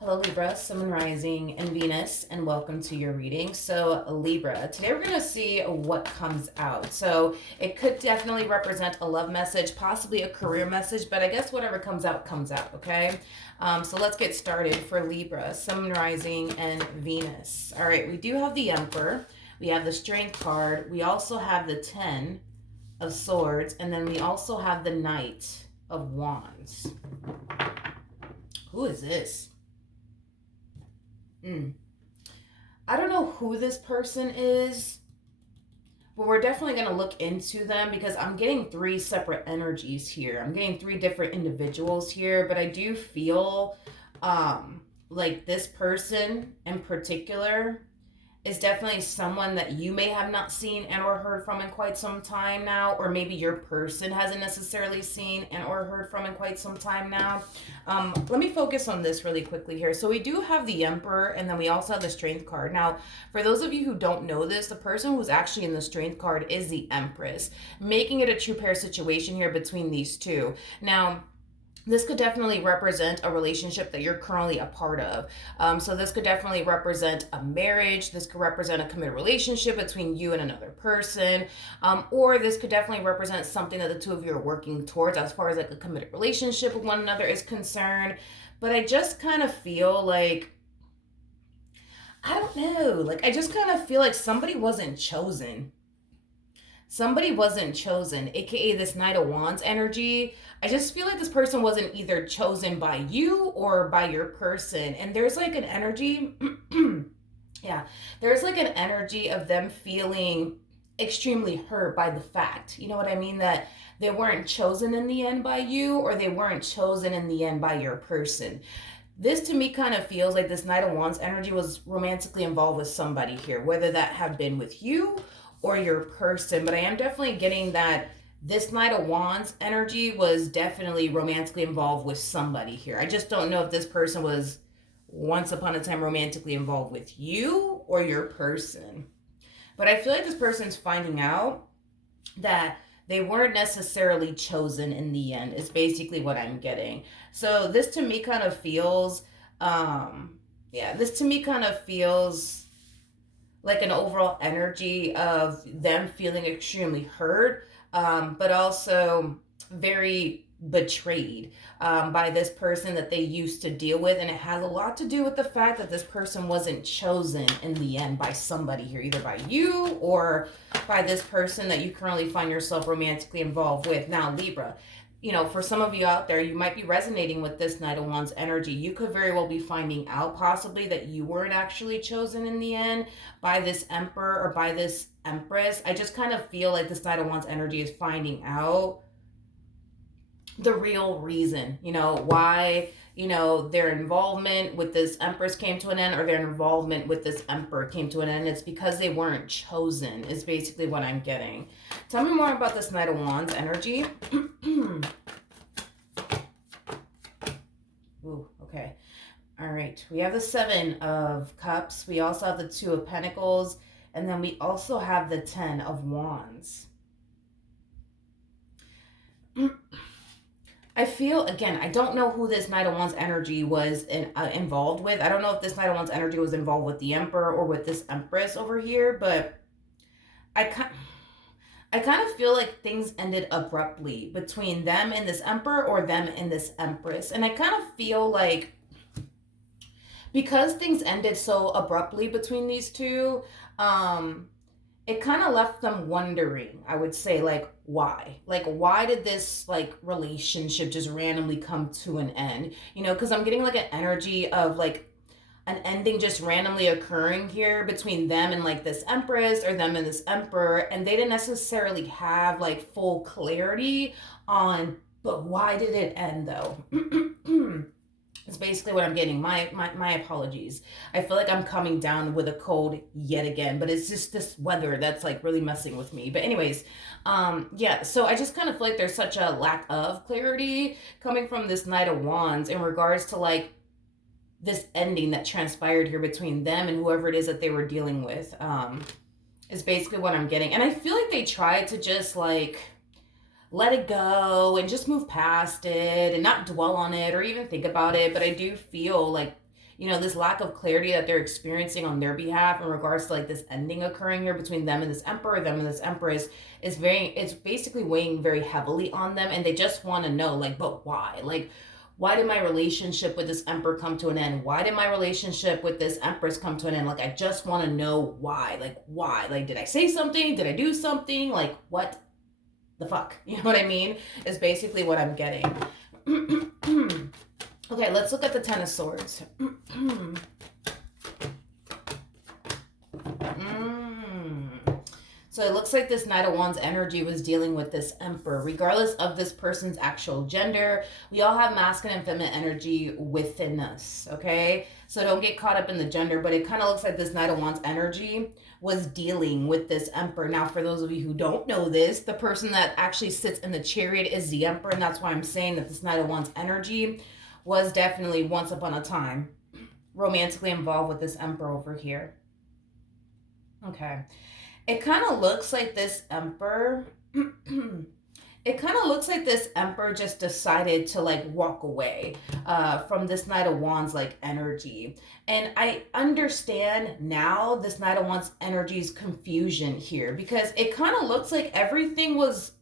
Hello Libra, Sun, Moon, Rising, and Venus, and welcome to your reading. So Libra, today we're going to see what comes out. So it could definitely represent a love message, possibly a career message, but I guess whatever comes out, okay? So let's get started for Libra, Sun, Moon, Rising, and Venus. All right, we do have the Emperor, we have the Strength card, we also have the Ten of Swords, and then we also have the Knight of Wands. Who is this? I don't know who this person is, but we're definitely going to look into them because I'm getting three separate energies here. I'm getting three different individuals here, but I do feel like this person in particular is definitely someone that you may have not seen and or heard from in quite some time now, or maybe your person hasn't necessarily seen and or heard from in quite some time now. Let me focus on this really quickly here. So we do have the Emperor, and then we also have the Strength card. Now, for those of you who don't know this, the person who's actually in the Strength card is the Empress, making it a true pair situation here between these two. Now, this could definitely represent a relationship that you're currently a part of. So this could definitely represent a marriage. This could represent a committed relationship between you and another person. Or this could definitely represent something that the two of you are working towards as far as like a committed relationship with one another is concerned. But I just kind of feel like, I don't know, like I just kind of feel like somebody wasn't chosen. Somebody wasn't chosen, aka this Knight of Wands energy. I just feel like this person wasn't either chosen by you or by your person. And there's like an energy, yeah, there's like an energy of them feeling extremely hurt by the fact, you know what I mean? That they weren't chosen in the end by you, or they weren't chosen in the end by your person. This to me kind of feels like this Knight of Wands energy was romantically involved with somebody here, whether that have been with you or your person. But I am definitely getting that this Knight of Wands energy was definitely romantically involved with somebody here. I just don't know if this person was once upon a time romantically involved with you or your person. But I feel like this person's finding out that they weren't necessarily chosen in the end, is basically what I'm getting. So this to me kind of feels, this to me kind of feels like an overall energy of them feeling extremely hurt, but also very betrayed by this person that they used to deal with. And it has a lot to do with the fact that this person wasn't chosen in the end by somebody here, either by you or by this person that you currently find yourself romantically involved with. Now, Libra, you know, for some of you out there, you might be resonating with this Knight of Wands energy. You could very well be finding out possibly that you weren't actually chosen in the end by this Emperor or by this Empress. I just kind of feel like this Knight of Wands energy is finding out the real reason, you know, why, you know, their involvement with this Empress came to an end, or their involvement with this Emperor came to an end. It's because they weren't chosen, is basically what I'm getting. Tell me more about this Knight of Wands energy. Ooh, okay. All right. We have the Seven of Cups. We also have the Two of Pentacles. And then we also have the Ten of Wands. I feel, again, I don't know who this Knight of Wands energy was involved with. I don't know if this Knight of Wands energy was involved with the Emperor or with this Empress over here, but I kind of feel like things ended abruptly between them and this Emperor, or them and this Empress. And I kind of feel like because things ended so abruptly between these two, it kind of left them wondering, I would say, like, why? Like, why did this, like, relationship just randomly come to an end? You know, because I'm getting, like, an energy of, like, an ending just randomly occurring here between them and, like, this Empress, or them and this Emperor, and they didn't necessarily have, like, full clarity on, but why did it end, though? It's basically what I'm getting. My apologies. I feel like I'm coming down with a cold yet again, but it's just this weather that's like really messing with me. But anyways, yeah, so I just kind of feel like there's such a lack of clarity coming from this Knight of Wands in regards to like this ending that transpired here between them and whoever it is that they were dealing with. Is basically what I'm getting. And I feel like they tried to just like let it go and just move past it and not dwell on it or even think about it. But I do feel like, this lack of clarity that they're experiencing on their behalf in regards to like this ending occurring here between them and this emperor, them and this empress, it's basically weighing very heavily on them, and they just want to know, like, but why? Like, why did my relationship with this emperor come to an end? Why did my relationship with this empress come to an end? Like, I just want to know why. Like, why? Like, did I say something? Did I do something? Like, what the fuck? You know what I mean? Is basically what I'm getting. Okay, let's look at the Ten of Swords. So it looks like this Knight of Wands energy was dealing with this Emperor. Regardless of this person's actual gender, we all have masculine and feminine energy within us, okay? So don't get caught up in the gender, but it kind of looks like this Knight of Wands energy was dealing with this Emperor. Now, for those of you who don't know this, the person that actually sits in the Chariot is the Emperor, and that's why I'm saying that this Knight of Wands energy was definitely once upon a time romantically involved with this Emperor over here. Okay. It kind of looks like this Emperor, just decided to like walk away from this Knight of Wands like energy. And I understand now this Knight of Wands energy's confusion here, because it kind of looks like everything was,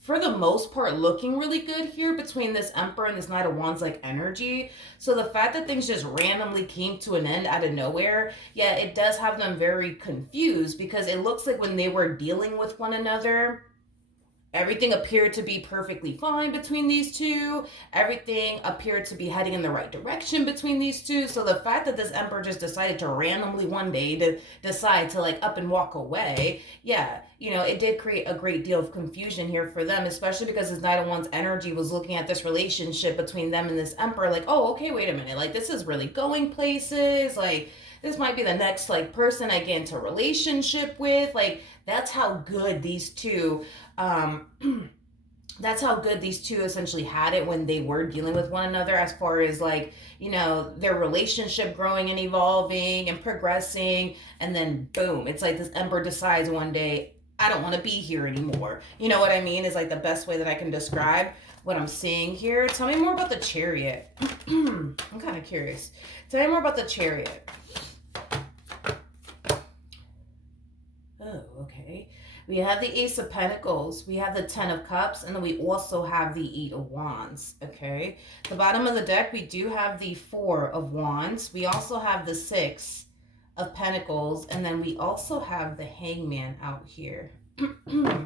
for the most part, looking really good here between this Emperor and this Knight of Wands like energy. So the fact that things just randomly came to an end out of nowhere, yeah, it does have them very confused, because it looks like when they were dealing with one another, everything appeared to be perfectly fine between these two. Everything appeared to be heading in the right direction between these two. So the fact that this Emperor just decided to randomly one day to decide to like up and walk away, yeah, it did create a great deal of confusion here for them, especially because this Knight of Wands energy was looking at this relationship between them and this Emperor like, oh, okay, wait a minute, like this is really going places, like this might be the next like person I get into a relationship with. Like, that's how good these two essentially had it when they were dealing with one another, as far as like, their relationship growing and evolving and progressing. And then boom, it's like this Emperor decides one day, I don't want to be here anymore. You know what I mean? Is like the best way that I can describe what I'm seeing here. Tell me more about the Chariot. I'm kind of curious. Tell me more about the Chariot. Oh, okay. We have the Ace of Pentacles, we have the Ten of Cups, and then we also have the Eight of Wands, okay? The bottom of the deck, we do have the Four of Wands. We also have the Six of Pentacles, and then we also have the Hangman out here. Okay.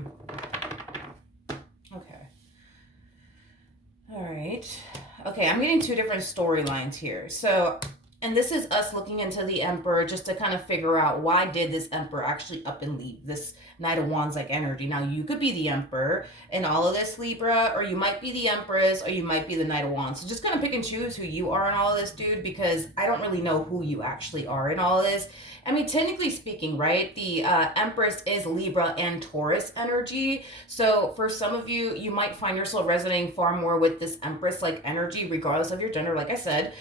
All right. Okay, I'm getting two different storylines here. So, and this is us looking into the Emperor just to kind of figure out, why did this Emperor actually up and leave this Knight of Wands like energy? Now, you could be the Emperor in all of this, Libra, or you might be the Empress, or you might be the Knight of Wands. So just kind of pick and choose who you are in all of this, dude, because I don't really know who you actually are in all of this. I mean, technically speaking, right, the Empress is Libra and Taurus energy. So for some of you, you might find yourself resonating far more with this Empress-like energy, regardless of your gender, like I said.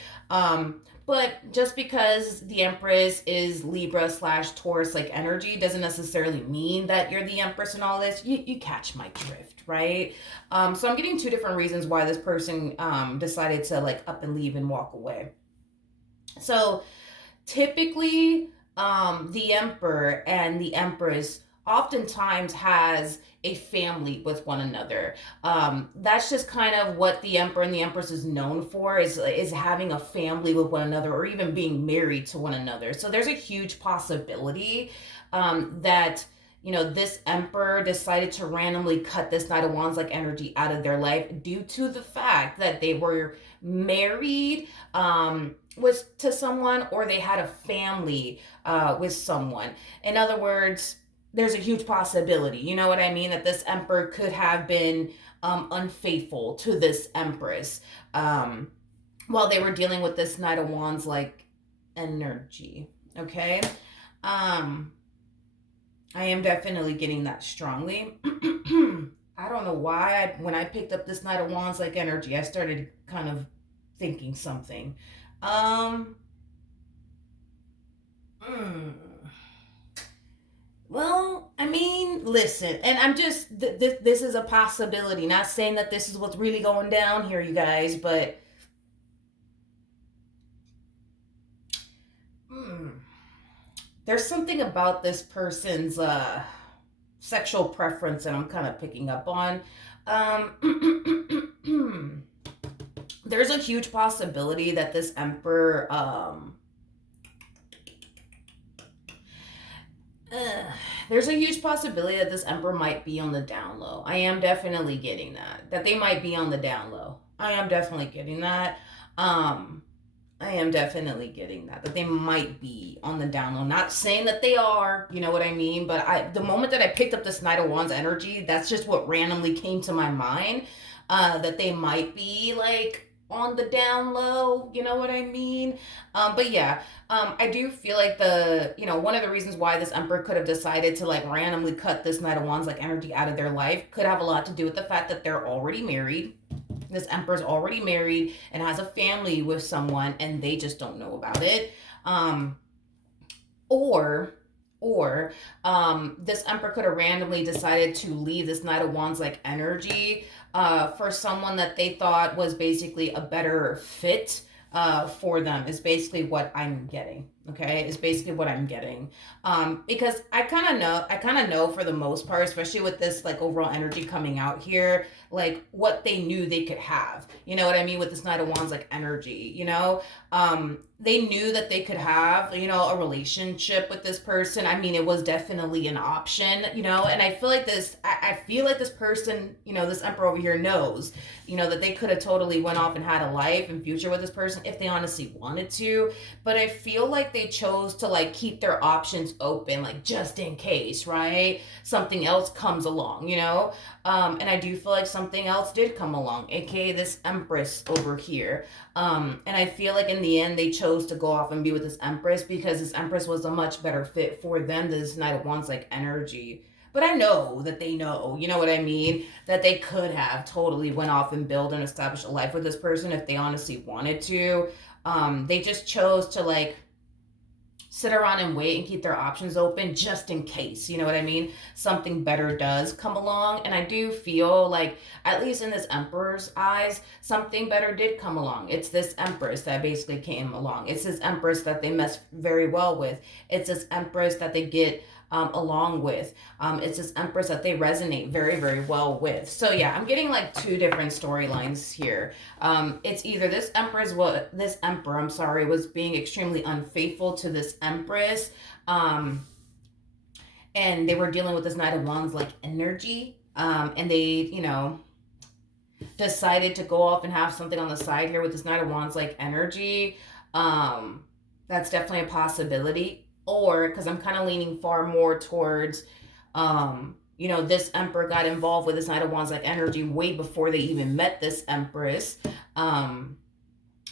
But just because the Empress is Libra / Taurus like energy doesn't necessarily mean that you're the Empress and all this. You catch my drift, right? So I'm getting two different reasons why this person decided to like up and leave and walk away. So typically, the Emperor and the Empress oftentimes has a family with one another. That's just kind of what the Emperor and the Empress is known for, is having a family with one another, or even being married to one another. So there's a huge possibility that this Emperor decided to randomly cut this Knight of Wands like energy out of their life due to the fact that they were married to someone, or they had a family with someone. In other words, there's a huge possibility, you know what I mean, that this Emperor could have been unfaithful to this Empress while they were dealing with this Knight of Wands like energy, okay? I am definitely getting that strongly. I don't know why when I picked up this Knight of Wands like energy, I started kind of thinking something. Well, I mean, listen, and I'm just, this is a possibility, not saying that this is what's really going down here, you guys, but There's something about this person's sexual preference that I'm kind of picking up on. There's a huge possibility that this emperor uh, there's a huge possibility that this emperor might be on the down low. I am definitely getting that they might be on the down low. I am definitely getting that. um I am definitely getting that they might be on the down low. Not saying that they are, you know what I mean? But the moment that I picked up this Knight of Wands energy, that's just what randomly came to my mind. That they might be like on the down low, you know what I mean? But yeah, I do feel like one of the reasons why this Emperor could have decided to like randomly cut this Knight of Wands like energy out of their life could have a lot to do with the fact that they're already married. This Emperor's already married and has a family with someone, and they just don't know about it. Um, or this Emperor could have randomly decided to leave this Knight of Wands like energy for someone that they thought was basically a better fit for them, is basically what I'm getting. Okay, is basically what I'm getting. Because I kind of know for the most part, especially with this like overall energy coming out here, like what they knew they could have. You know what I mean? With this Knight of Wands like energy, they knew that they could have, a relationship with this person. I mean, it was definitely an option, and I feel like I feel like this person, this Emperor over here knows, that they could have totally went off and had a life and future with this person if they honestly wanted to. But I feel like they chose to like keep their options open, like just in case, right? Something else comes along, and I do feel like something else did come along, aka this Empress over here. And I feel like in the end they chose to go off and be with this Empress because this Empress was a much better fit for them than this Knight of Wands like energy. But I know that they know, you know what I mean? That they could have totally went off and build and establish a life with this person if they honestly wanted to. They just chose to like sit around and wait and keep their options open just in case, you know what I mean? Something better does come along. And I do feel like, at least in this Emperor's eyes, something better did come along. It's this Empress that basically came along. It's this Empress that they mess very well with. It's this Empress that they get along with. It's this Empress that they resonate very, very well with. So yeah, I'm getting like two different storylines here. It's either this Emperor, I'm sorry, was being extremely unfaithful to this Empress, and they were dealing with this Knight of Wands like energy, and they, decided to go off and have something on the side here with this Knight of Wands like energy. That's definitely a possibility. Or because I'm kind of leaning far more towards, this Emperor got involved with this Knight of Wands like energy way before they even met this Empress.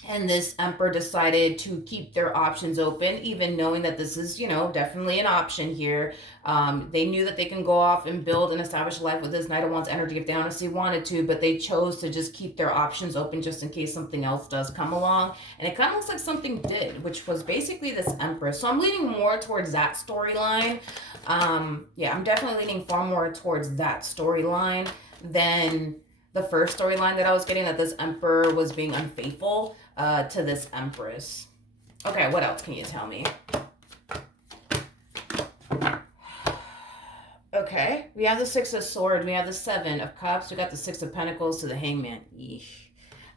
And this Emperor decided to keep their options open, even knowing that this is, definitely an option here. They knew that they can go off and build and establish a life with this Knight of Wands energy if they honestly wanted to, but they chose to just keep their options open just in case something else does come along. And it kind of looks like something did, which was basically this Empress. So I'm leaning more towards that storyline. Yeah, I'm definitely leaning far more towards that storyline than the first storyline that I was getting, that this Emperor was being unfaithful to this Empress. Okay, what else can you tell me? Okay, we have the Six of Swords, we have the Seven of Cups, we got the Six of Pentacles to the Hangman. Eesh.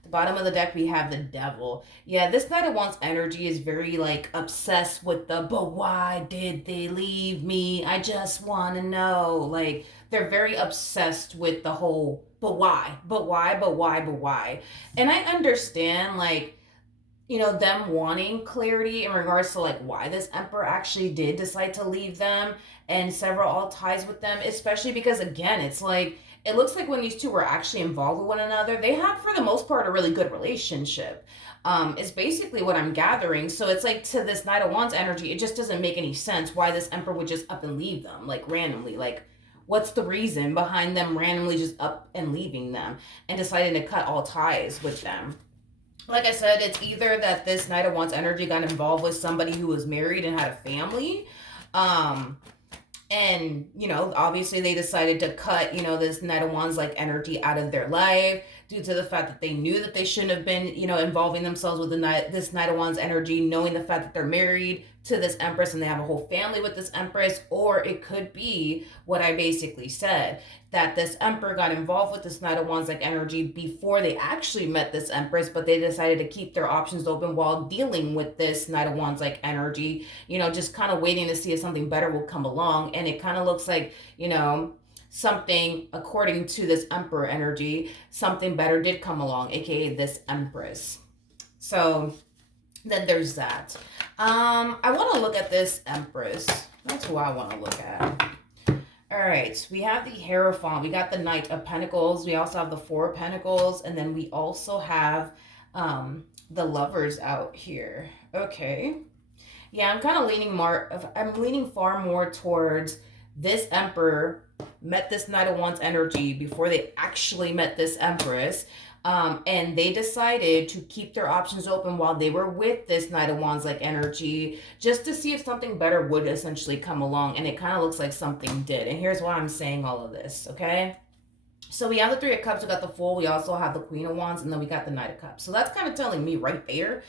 The bottom of the deck, we have the Devil. Yeah, this Knight of Wands energy is very, like, obsessed with the, but why did they leave me? I just want to know. Like, they're very obsessed with the whole, but why? But why? But why? But why? And I understand, like, them wanting clarity in regards to, like, why this Emperor actually did decide to leave them and sever all ties with them, especially because, again, it's like, it looks like when these two were actually involved with one another, they had, for the most part, a really good relationship. Is basically what I'm gathering. So it's like, to this Knight of Wands energy, it just doesn't make any sense why this Emperor would just up and leave them, like, randomly. Like, what's the reason behind them randomly just up and leaving them and deciding to cut all ties with them? Like I said, it's either that this Knight of Wands energy got involved with somebody who was married and had a family, and, obviously they decided to cut, this Knight of Wands like energy out of their life, due to the fact that they knew that they shouldn't have been, involving themselves with this Knight of Wands energy, knowing the fact that they're married to this Empress and they have a whole family with this Empress. Or it could be what I basically said, that this Emperor got involved with this Knight of Wands like energy before they actually met this Empress, but they decided to keep their options open while dealing with this Knight of Wands like energy, just kind of waiting to see if something better will come along. And it kind of looks like, something, according to this Emperor energy, something better did come along, aka this Empress. So then there's that. I want to look at this Empress. That's who I want to look at. All right, we have the Hierophant. We got the Knight of Pentacles. We also have the Four of Pentacles. And then we also have the Lovers out here. Okay. Yeah, I'm kind of leaning far more towards this Emperor met this Knight of Wands energy before they actually met this Empress. And they decided to keep their options open while they were with this Knight of Wands like energy, just to see if something better would essentially come along. And it kind of looks like something did. And here's why I'm saying all of this, okay? So we have the Three of Cups, we got the Fool, we also have the Queen of Wands, and then we got the Knight of Cups. So that's kind of telling me right there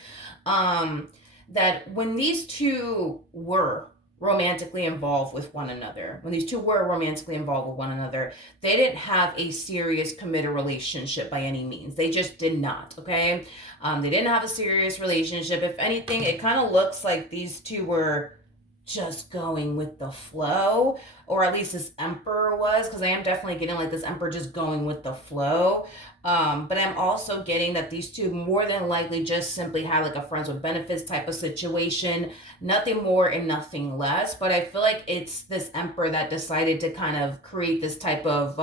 that when these two were romantically involved with one another, they didn't have a serious committed relationship by any means. They just did not, okay? They didn't have a serious relationship. If anything, it kind of looks like these two were just going with the flow, or at least this Emperor was, because I am definitely getting like this Emperor just going with the flow. But I'm also getting that these two more than likely just simply had like a friends with benefits type of situation, nothing more and nothing less. But I feel like it's this Emperor that decided to kind of create this type of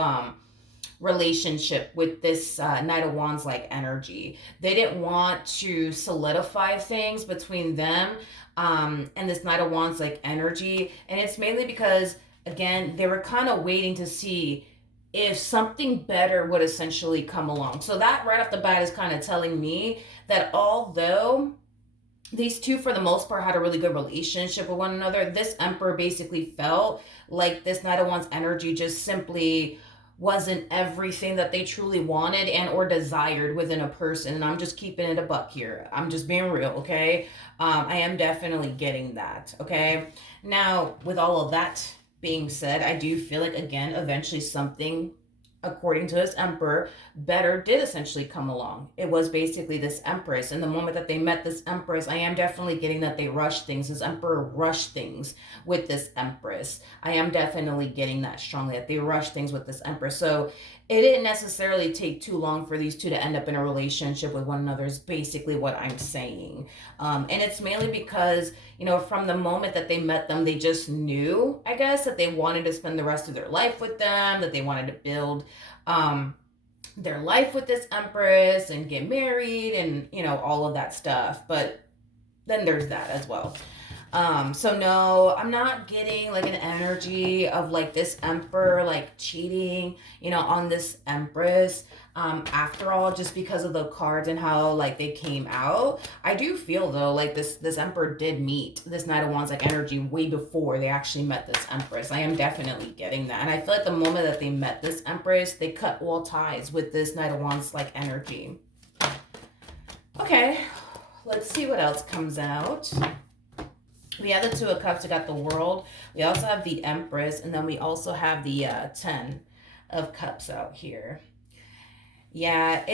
relationship with this Knight of Wands like energy. They didn't want to solidify things between them and this Knight of Wands like energy. And it's mainly because, again, they were kind of waiting to see if something better would essentially come along. So that right off the bat is kind of telling me that although these two for the most part had a really good relationship with one another, this Emperor basically felt like this Knight of Wands energy just simply wasn't everything that they truly wanted and or desired within a person. And I'm just keeping it a buck here. I'm just being real, okay? I am definitely getting that, okay? Now, with all of that being said, I do feel like, again, eventually something, according to this Emperor, better did essentially come along. It was basically this Empress. And the moment that they met this Empress, I am definitely getting that they rushed things. This Emperor rushed things with this Empress. I am definitely getting that strongly, that they rushed things with this Empress. So it didn't necessarily take too long for these two to end up in a relationship with one another, is basically what I'm saying. And it's mainly because, from the moment that they met them, they just knew, I guess, that they wanted to spend the rest of their life with them, that they wanted to build their life with this Empress and get married and, all of that stuff. But then there's that as well. So no, I'm not getting like an energy of like this Emperor like cheating, on this Empress. After all, just because of the cards and how like they came out, I do feel though like this Emperor did meet this Knight of Wands like energy way before they actually met this Empress. I am definitely getting that, and I feel like the moment that they met this Empress, they cut all ties with this Knight of Wands like energy. Okay, let's see what else comes out. We have the Two of Cups, we got the World. We also have the Empress, and then we also have the 10 of Cups out here. Yeah,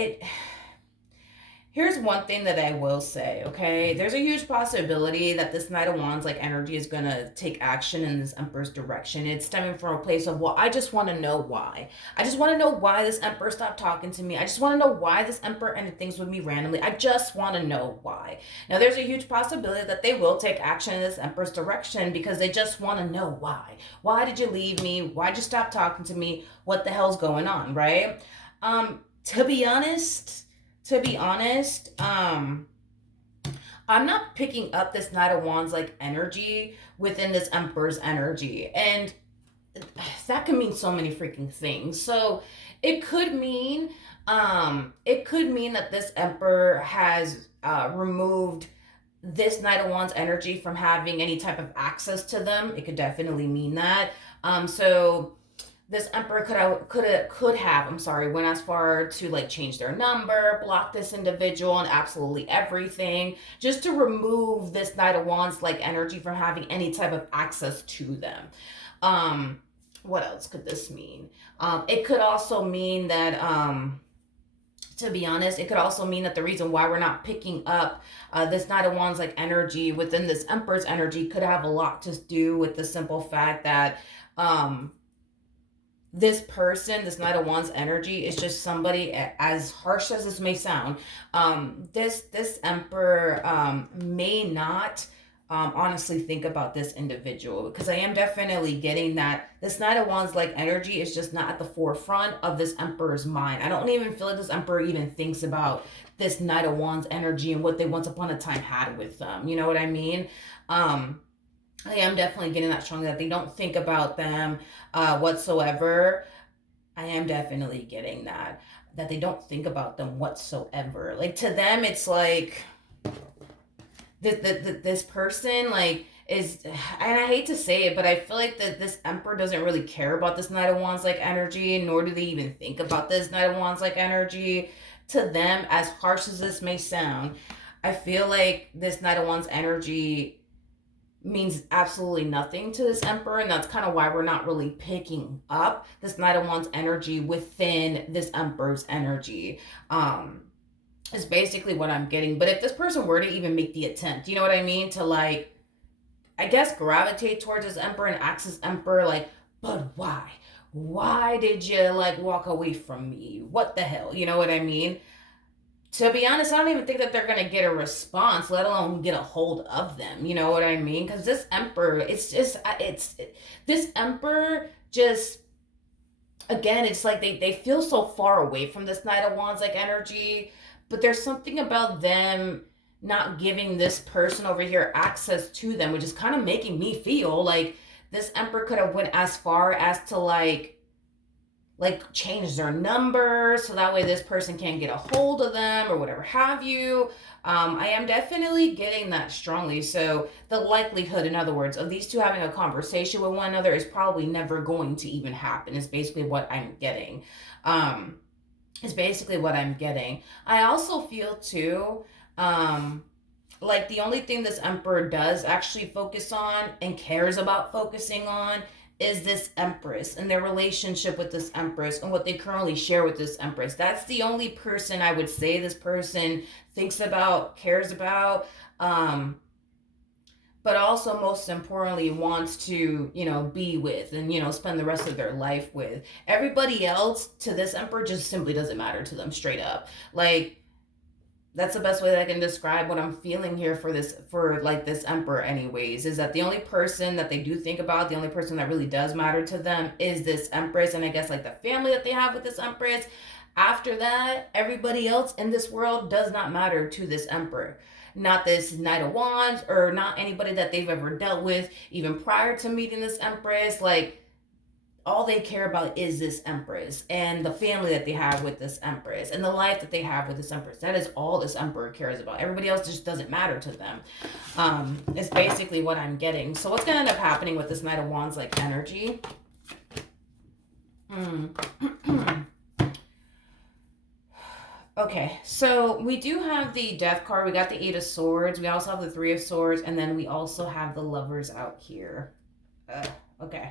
here's one thing that I will say, okay? There's a huge possibility that this Knight of Wands like energy is going to take action in this Emperor's direction. It's stemming from a place of, well, I just want to know why. I just want to know why this Emperor stopped talking to me. I just want to know why this Emperor ended things with me randomly. I just want to know why. Now, there's a huge possibility that they will take action in this Emperor's direction because they just want to know why. Why did you leave me? Why did you stop talking to me? What the hell's going on, right? To be honest, I'm not picking up this Knight of Wands like energy within this Emperor's energy. And that can mean so many freaking things. So it could mean that this Emperor has removed this Knight of Wands energy from having any type of access to them. It could definitely mean that. So this emperor could have, I'm sorry, went as far to like change their number, block this individual and absolutely everything, just to remove this Knight of Wands like energy from having any type of access to them. um what else could this mean? It could also mean that, to be honest, it could also mean that the reason why we're not picking up this Knight of Wands like energy within this Emperor's energy could have a lot to do with the simple fact that, um this person, this Knight of Wands energy, is just somebody, as harsh as this may sound, this Emperor may not honestly think about this individual, because I am definitely getting that this Knight of Wands like energy is just not at the forefront of this Emperor's mind. I don't even feel like this Emperor even thinks about this Knight of Wands energy and what they once upon a time had with them. You know what I mean? Um, I am definitely getting that strong that they don't think about them whatsoever. I am definitely getting that they don't think about them whatsoever. Like to them, it's like this person like is, and I hate to say it, but I feel like that this Emperor doesn't really care about this Knight of Wands like energy, nor do they even think about this Knight of Wands like energy. To them, as harsh as this may sound, I feel like this Knight of Wands energy means absolutely nothing to this Emperor, and that's kind of why we're not really picking up this Knight of Wands energy within this Emperor's energy. Is basically what I'm getting. But if this person were to even make the attempt, you know what I mean, to like, I guess, gravitate towards this Emperor and ask this Emperor like, but why? Why did you like walk away from me? What the hell? You know what I mean? To be honest, I don't even think that they're gonna get a response, let alone get a hold of them. You know what I mean? Because this Emperor, this Emperor just, again, it's like they feel so far away from this Knight of Wands like energy, but there's something about them not giving this person over here access to them, which is kind of making me feel like this Emperor could have went as far as to like change their number so that way this person can't get a hold of them or whatever have you. I am definitely getting that strongly. So the likelihood, in other words, of these two having a conversation with one another is probably never going to even happen, is basically what I'm getting. Is basically what I'm getting. I also feel too, like the only thing this Emperor does actually focus on and cares about focusing on is this Empress and their relationship with this Empress and what they currently share with this Empress. That's the only person I would say this person thinks about, cares about, but also most importantly wants to, be with and, spend the rest of their life with. Everybody else to this Emperor just simply doesn't matter to them, straight up. Like, that's the best way that I can describe what I'm feeling here for like this Emperor anyways, is that the only person that they do think about, the only person that really does matter to them is this Empress, and I guess like the family that they have with this Empress. After that, everybody else in this world does not matter to this Emperor. Not this Knight of Wands, or not anybody that they've ever dealt with even prior to meeting this Empress. Like, all they care about is this Empress and the family that they have with this Empress and the life that they have with this Empress. That is all this Emperor cares about. Everybody else just doesn't matter to them. Is basically what I'm getting. So what's going to end up happening with this Knight of Wands like energy? Okay, so we do have the Death card. We got the Eight of Swords. We also have the Three of Swords. And then we also have the Lovers out here. Okay.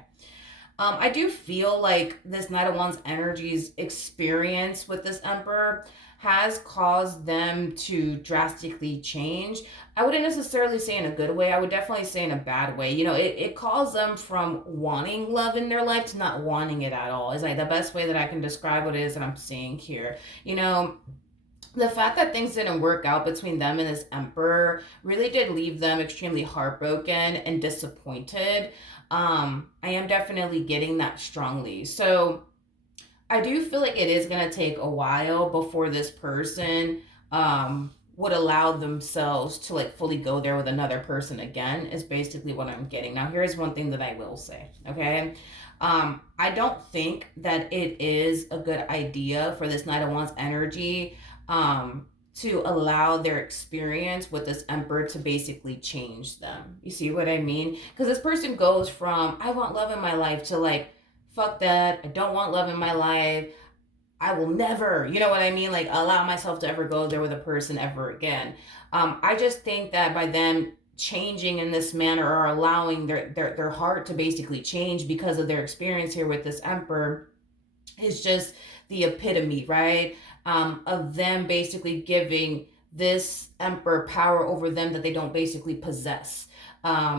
I do feel like this Knight of Wands energy's experience with this Emperor has caused them to drastically change. I wouldn't necessarily say in a good way. I would definitely say in a bad way. It caused them from wanting love in their life to not wanting it at all. Is like the best way that I can describe what it is that I'm seeing here. The fact that things didn't work out between them and this Emperor really did leave them extremely heartbroken and disappointed. I am definitely getting that strongly. So I do feel like it is going to take a while before this person would allow themselves to like fully go there with another person again, is basically what I'm getting. Now, here's one thing that I will say, okay? I don't think that it is a good idea for this Knight of Wands energy to allow their experience with this Emperor to basically change them. You see what I mean? Because this person goes from, I want love in my life, to like fuck that. I don't want love in my life. I will never, you know what I mean? Like, allow myself to ever go there with a person ever again. I just think that by them changing in this manner, or allowing their heart to basically change because of their experience here with this emperor, is just the epitome, right? Of them basically giving this emperor power over them that they don't basically possess,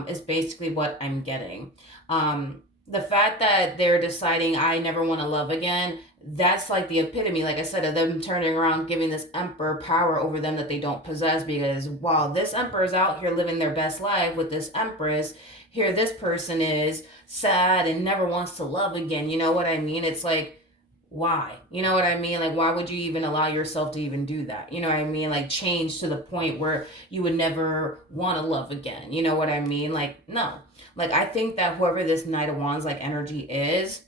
is basically what I'm getting. The fact that they're deciding I never want to love again, that's like the epitome, like I said, of them turning around, giving this emperor power over them that they don't possess. Because while this emperor's out here living their best life with this empress, here this person is sad and never wants to love again. You know what I mean? It's like, why? You know what I mean? Like, why would you even allow yourself to even do that? You know what I mean? Like, change to the point where you would never want to love again. You know what I mean? Like, no. Like, I think that whoever this Knight of Wands like energy is,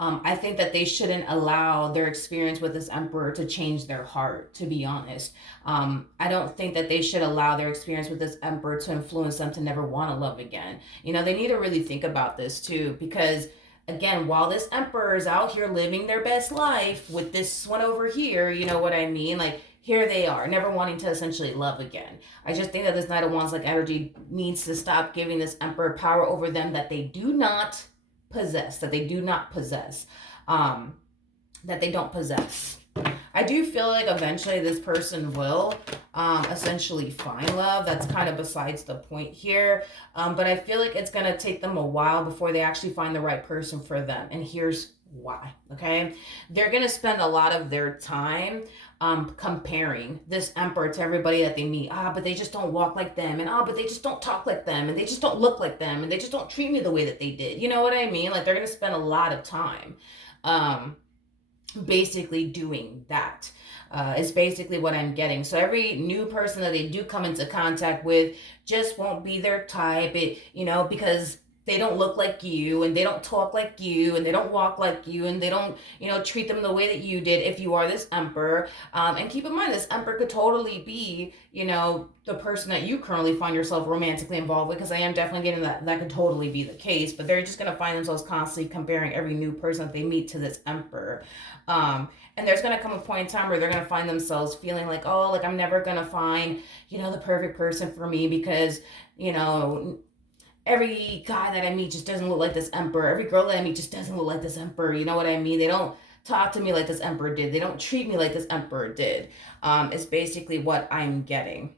I think that they shouldn't allow their experience with this emperor to change their heart, to be honest. I don't think that they should allow their experience with this emperor to influence them to never want to love again. You know, they need to really think about this too, because again, while this emperor is out here living their best life with this one over here, you know what I mean? Like, here they are, never wanting to essentially love again. I just think that this Knight of Wands like energy needs to stop giving this emperor power over them that they do not possess, that they do not possess, that they don't possess. I do feel like eventually this person will essentially find love. That's kind of besides the point here. But I feel like it's going to take them a while before they actually find the right person for them. And here's why, okay? They're going to spend a lot of their time comparing this emperor to everybody that they meet. But they just don't walk like them. And but they just don't talk like them. And they just don't look like them. And they just don't treat me the way that they did. You know what I mean? Like, they're going to spend a lot of time basically doing that. Is basically what I'm getting. So every new person that they do come into contact with just won't be their type. Because they don't look like you, and they don't talk like you, and they don't walk like you, and they don't, treat them the way that you did if you are this emperor. And keep in mind, this emperor could totally be, the person that you currently find yourself romantically involved with, because I am definitely getting that could totally be the case. But they're just going to find themselves constantly comparing every new person that they meet to this emperor. And there's going to come a point in time where they're going to find themselves feeling like, I'm never going to find, the perfect person for me, because, every guy that I meet just doesn't look like this emperor. Every girl that I meet just doesn't look like this emperor. You know what I mean? They don't talk to me like this emperor did. They don't treat me like this emperor did. It's basically what I'm getting.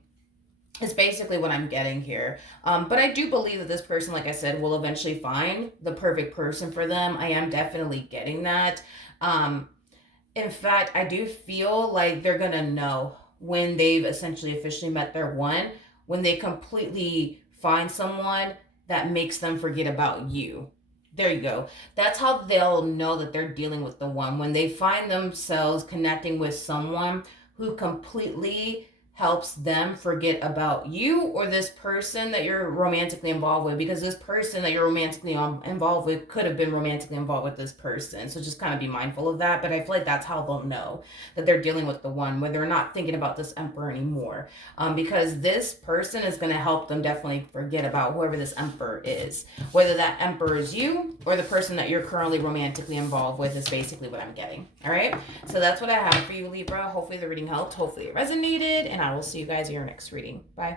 It's basically what I'm getting here. But I do believe that this person, like I said, will eventually find the perfect person for them. I am definitely getting that. In fact, I do feel like they're going to know when they've essentially officially met their one, when they completely find someone that makes them forget about you. There you go. That's how they'll know that they're dealing with the one. When they find themselves connecting with someone who completely helps them forget about you or this person that you're romantically involved with, because this person that you're romantically involved with could have been romantically involved with this person. So just kind of be mindful of that. But I feel like that's how they'll know that they're dealing with the one, where they're not thinking about this emperor anymore, because this person is going to help them definitely forget about whoever this emperor is. Whether that emperor is you or the person that you're currently romantically involved with, is basically what I'm getting. All right, so that's what I have for you, Libra. Hopefully the reading helped, hopefully it resonated, and I will see you guys in your next reading. Bye.